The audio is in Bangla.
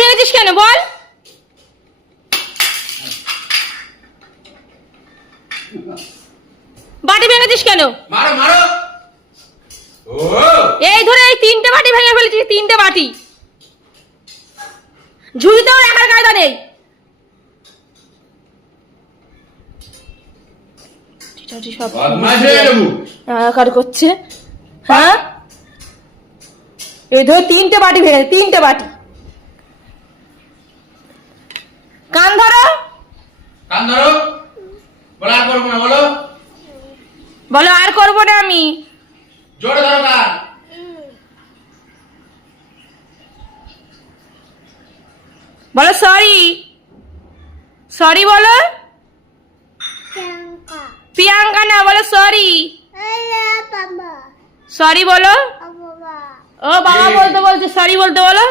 ভেঙেছিস কেন বল? বাটি ভেঙেছিস কেন? মারো মারো। ও এই ধরে এই 3টে বাটি ভেঙে ফেলেছিস, 3টে বাটি। ঝুড়িতেও রাখার কায়দা নেই। বদমাশ হয়ে যাবো। কার করছে? হ্যাঁ, এই ধর 3টে বাটি ভেঙে, 3টে বাটি। কান ধরো। কান ধরো। বলো আর করবো না, বলো। বলো আর করবো না আমি। জোরে ধরো কান। বলো সরি। সরি বলো। প্রিয়াঙ্কা না, বলো সরি। সরি বলো। ও বাবা বলতে বলছে সরি বলতে বলো।